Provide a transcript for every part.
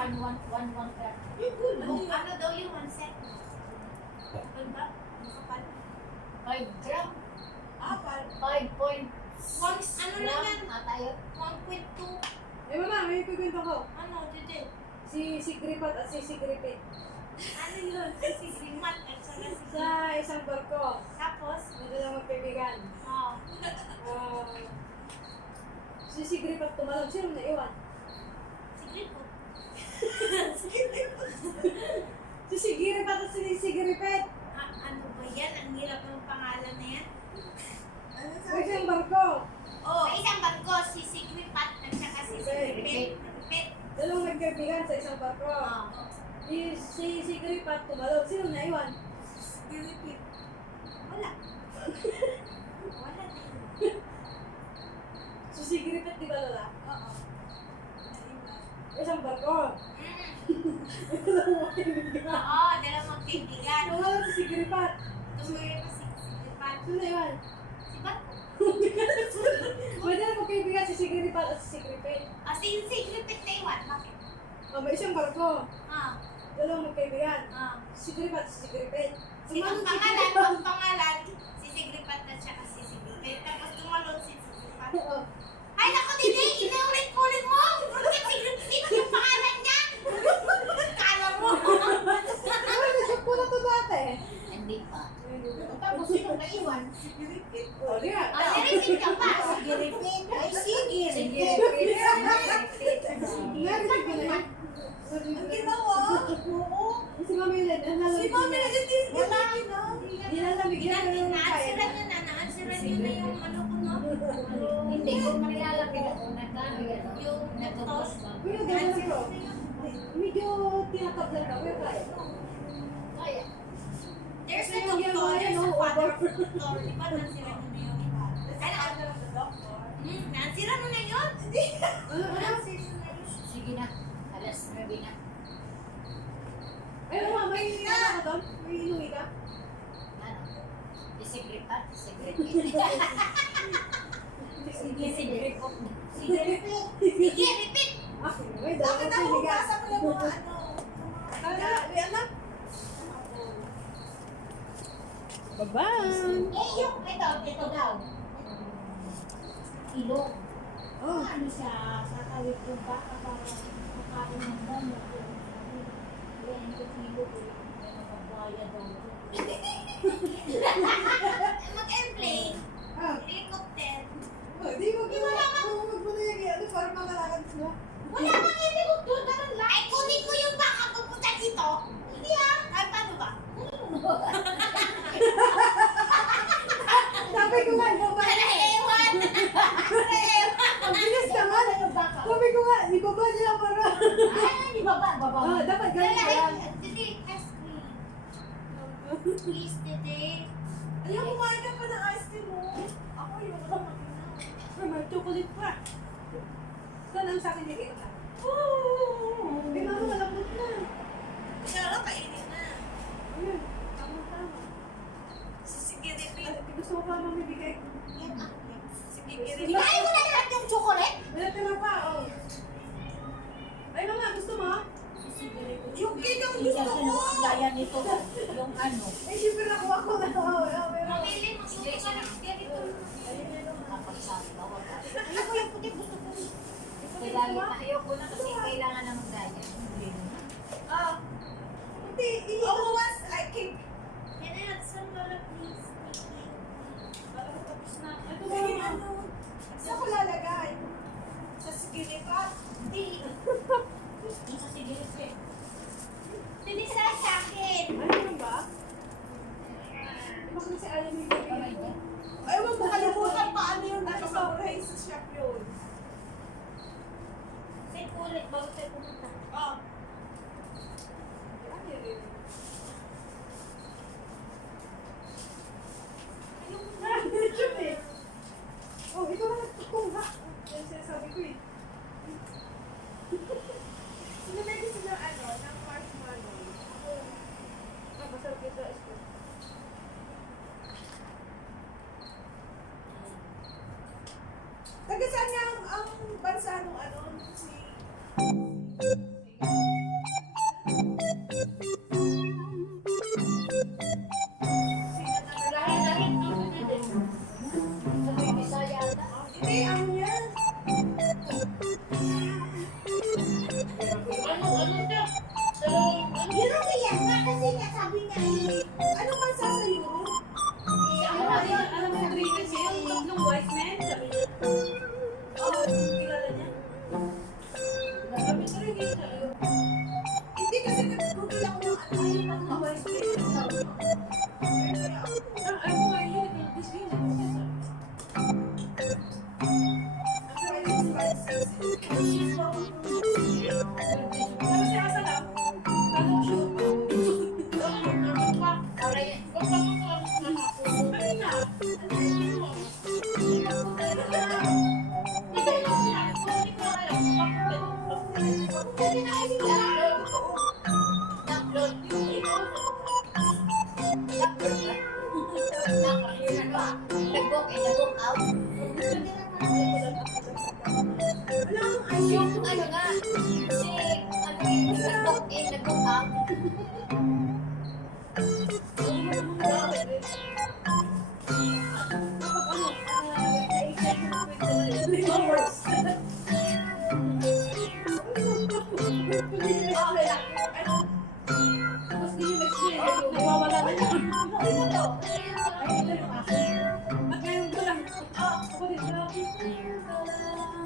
1 per. Yung good. Ano daw yung 1 set? Ganda? Kapal? 5 gram. Pal. 5.6 Ano lang yan? ata yun. 1.2. Eh mama, may kukwento ko. Ano, dito? Si Gripat at si Gripit. Ano yun? Si Grimat at saka si Sa isang barko. Tapos, Dito lang magkaibigan. oh, Si Gripat tumalon. Sino na iwan? si Gripo. Si Gripat at si Gripit. Ano ba yan? Ang hirap ng pangalan na yan. Sa isang barko. Oh, sa isang barko, si Gripat at saka si Gripit. Gripit. Dalawang magkaibigan sa isang barko. Oh. Si Gripat tumalon. Sino na iwan? Gripit. Wala. Wala din. Si Gripit di ba lola? Oo. Isang barko. Mm. Dalawang magkaibigan. Oo, dalawang kaibigan. Tumalon si Gripat. Tumuli pa si Gripat. Sino na iwan? Si Barko. Pwede na magkaibigan si Gripat at si Gripit. Si Gripit na iwan. Bakit? May isang barko. Ah. Dalawang magkaibigan. Ah. Si Gripat at si Gripit. Ang pangalan, si Sigripat at saka si Sigripat. Tapos tumalon si Sigripat. Oo. Ay, naku, Didi! Inuulit-ulit mo! Bakit Sigripat yung pangalan niya? Kala mo! Ay, nag-shock ko na to dati. Hindi pa. Tapos sino naiwan? O, di nga. Niripid ka pa! Giripin. Ay, sige. Sige. Narinig ko na yan. Ang ginawa? Oo. Si Mami Len, Si Mami na din. Wala. Nilalamig yan. Naansiran nyo na. Naansiran nyo na yung ano ko, no? Hindi ko manilalapit ako. Nagkano. Yung nagtos. Pero gano'n ko. Medyo tinatablan ka. Pero kaya. Kaya. There's a Kasi yung doctor, ginawa there's yan, a no? father of the doctor. Di ba naansiran nyo na yun? Naansiran mo na yun? Ano? Naansiran na yun. Sige na. Alas 9 na. Ay, mama, may ano ka doon? May inuwi ka? Ano? Isigripat. Isigripat. Sige, sigripot. Sige, repeat! Ah, may dapat pinigas. mo yung mga ano? Anak? Bye-bye! Yung, ito daw. Ilong. Oh. Ano siya, kakawit yung baka para makain ng momo. Yan, yung kilo ko yung nababaya daw. Mag-airplane, Ah, helicopter. di mo mag mo na yung ano para makalakad sila. Wala kang helicopter, ganun lang. Ay, kunin ko yung baka pupunta dito. Hindi Ay, paano ba? Sabi ko nga, baba. Wala ewan! Wala ewan! Ang bilis naman. Sabi ko nga, ibaba niya para. Ay, di baba. Ah, dapat ganun Wala ka lang. Didi, ask me. Please, Didi. Ayaw, kumain ka pa ng ice cream mo. Ako yung mag-ina. Ay, may chocolate pa. Saan ang sa akin yung ito? Ay, mama, malapot na. Kaya lang, kainin na. Ayun, tama-tama. Sige, Didi. Ay, gusto ko pa mamibigay. Yan ah. Sige, Didi. Hinahin mo na lahat yung chocolate? Natira pa, oh. Ay, mama, gusto mo? Yung cake ang gusto ko! Gaya nito. Yung ano. Ay, siyempre nakuha ko na. Oh, meron. Mamili, magsuka ka ng ganito. Kapagsabi ka, wag ka. Ayoko yung puti, gusto ko. Kailangan na ayoko na kasi kailangan na mag-diet. Ah, Hindi, oh, once I cake. Can I have some lola, please? Thank you. Alam ko tapos na. Ito ba, Kasi mama? ano, saan ko lalagay? Sa sikili pa? Hindi. Yung sa sigaret eh. Hindi sa akin. Ay, ano ba? Di ba kasi alam yung Kamay bibigay ko? niya. Ay, huwag mo kalimutan paano yung nakasabray sa shop yun. Set ko ulit bago tayo pumunta. Oh. Ay, ay, ay. Ah, YouTube eh. Oh, ito na nagtutunga. Yan sinasabi ko eh. Sino may gusto ng ano, ng marshmallow? Ah, masarap ito. Ito. Taga saan nga ang bansa nung ano, si Ano man sa Europe? Alam mo yung Greek kasi yung tatlong wise men, sabi niya. Oo, kilala niya. Sabi ko rin yun sa'yo. Hindi kasi nag-google ako ng ano yung mga wise men. Ay, mo nga yun, this yun. Pero siya sa lang, tanong siya. Ay na, Nag-book in, nag-book out. wala akong ayun. Yung ano nga, si, ano yung nag-book in, nag-book out.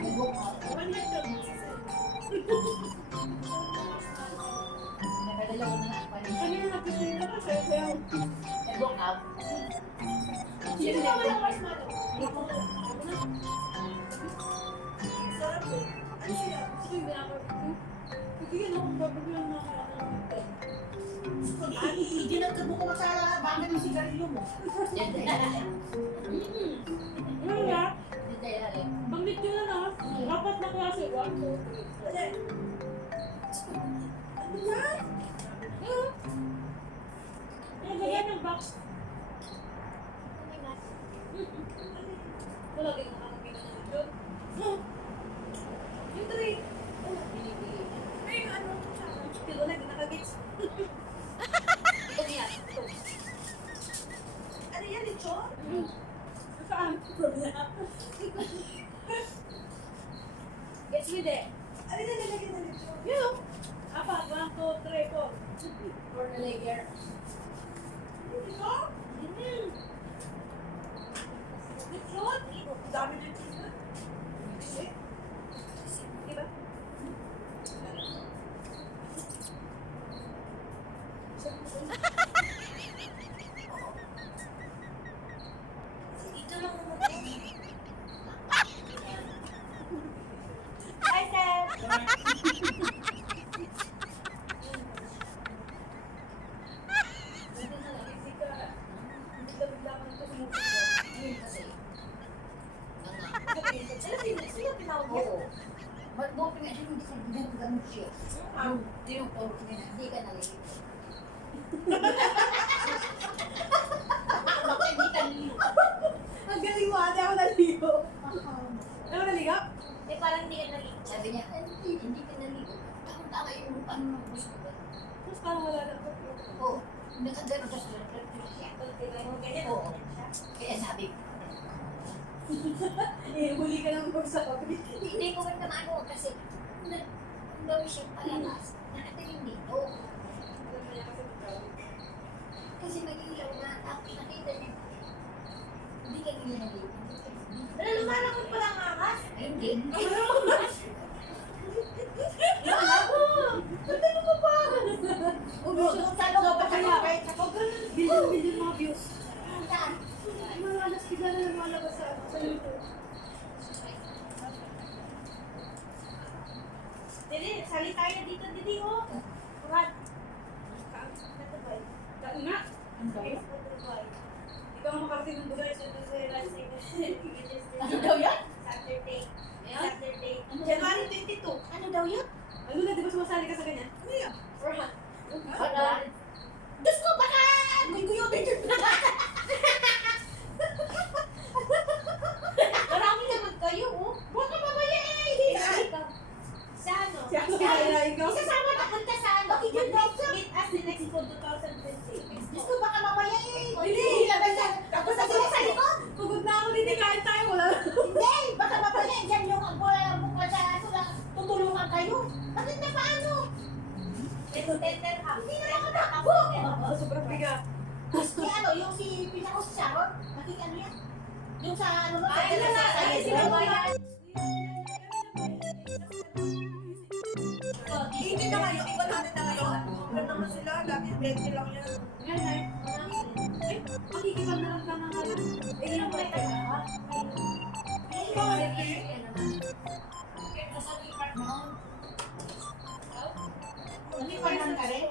Nag-book out. Nakadalawa na nga pa rin. Nag-book out. Sino nag-book? Hindi nagkabuko ka sa bakit yung sigarilyo mo. Yan tayo. Yan tayo. Banggit nyo na na. Apat na klase. 1, 2, 3. Yung ganyan yung box. Wala din nakakabina na yun. Yung three. Binibili. Ay, ano? Kilo na, di nakagits. Ito niya. Ito. Ano yan, ito? Saan? Problema. Gets me there. Ano na nilagay na nito? Yun. Apat. 1, 2, 3, 4. For the lager. Ito? Ito? Dami na ito. Diba? Ito lang mo. Hi, Seth! Bigla-bigla ka nito sumusunod. Yun kasi. Mga. Sino tinawag niya? Oo. Mag-bopping nga siya, hindi ka ganun siya. Yung tinuturo ko na, hindi ka nalilito. Bakit hindi ka nalilito? Ang galing mo, ate ako naligo. Ano naligo? Eh parang hindi ka nalilito. Sabi niya, hindi ka nalilito. Takot-taka yung ano ng gusto ko. Tapos parang wala na po. Oo. Nakagano ka siya. siya. Ganyan, Oo. Kaya sabi ko, huli ka ng bag sa kape. hindi ko man maano kasi kung gawin siya palabas, nakatingin dito. Kasi mag-ilaw na, tapos nakita niya, hindi ka nilalito. Pero lumalakot pala ang angas. Ay, hindi. Ba't ano ka pa? Talo ka pa kaya. Billion mga views. Saan? Malalas bigla na lumalabas sa YouTube. Dili, sali tayo dito, Didi, oh. What? Katubay. Nga. Katubay. Ikaw ang makarating ng Dubai sa Ano daw yan? Saturday. Ayan. Saturday. January 22. Ano daw yan? Ano na, di ba sumasali ka sa ganyan? Ano yan? Forhan. Wala. Diyos ko, baka! Guyuyobin yun na! Marami naman kayo, oh. Baka mamaya eh! Sa ano? Si ano kaya ikaw? Isasama na punta sa ano? Mag-meet us the next Expo 2020. Diyos ko, baka mamaya eh. Hindi! Tapos na sila sa likod! Pagod na ako, hindi kain tayo, wala. Hindi, baka mamaya yan yung bola ng bukla sa ano lang. Tutulungan kayo. Bakit na paano? Ito, tenter ka. Hindi na ako nakabo. sobrang bigat. Si ano, yung si Pinako si Sharon, nakik ano yan? Yung sa ano, Ay, sa ay, sa sila ba sa yan? Hindi na kayo, iba natin na ngayon. Sobrang naman sila, dati 20 lang yan. Yan, ay. Ay, makikipag na lang ka nga lang. Eh, ilang ba ito? Hindi pa naman ka rin?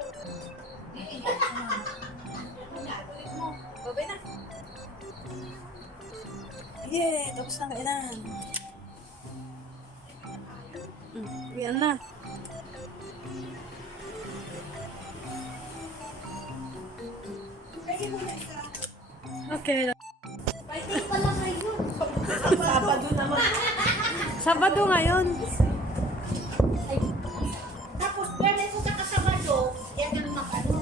Babay na. Yeah, tapos na kainan. Yan na. Okay. Sabado naman. Sabado ngayon. Tapos, pwede ko sa kasabado, yan ang makano.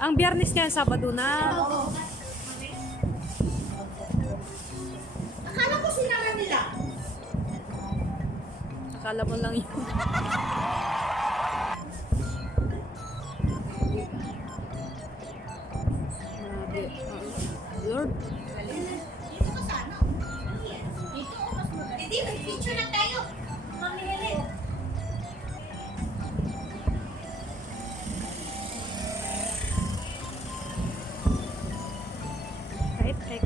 Ang Biyernes ngayon, Sabado na. Oo. Akala ko sinara nila. Akala mo lang yun. Grabe. Lord. Dito ka sana. Dito ako mas maganda. Hindi, mag-picture na tayo. Mami Helen. Kahit heck.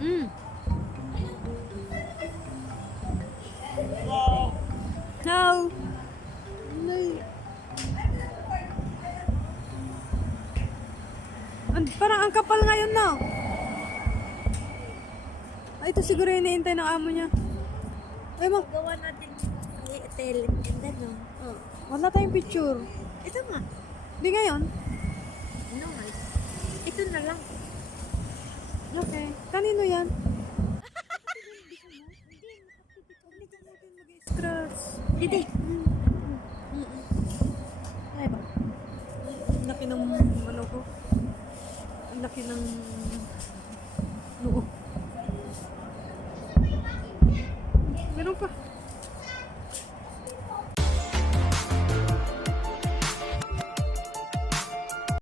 Mm. No. No. Parang ang kapal ngayon na. Ay, ito siguro yung iniintay ng amo niya. Ay, Gawa natin talent and then, no? Oh. wala tayong picture. Ito nga. Di ngayon. No, ito na lang. Okay. Kanino yan? Scratch. Didi. Ay ba? Ang laki ng ano ko. Ang laki ng noo. Meron pa.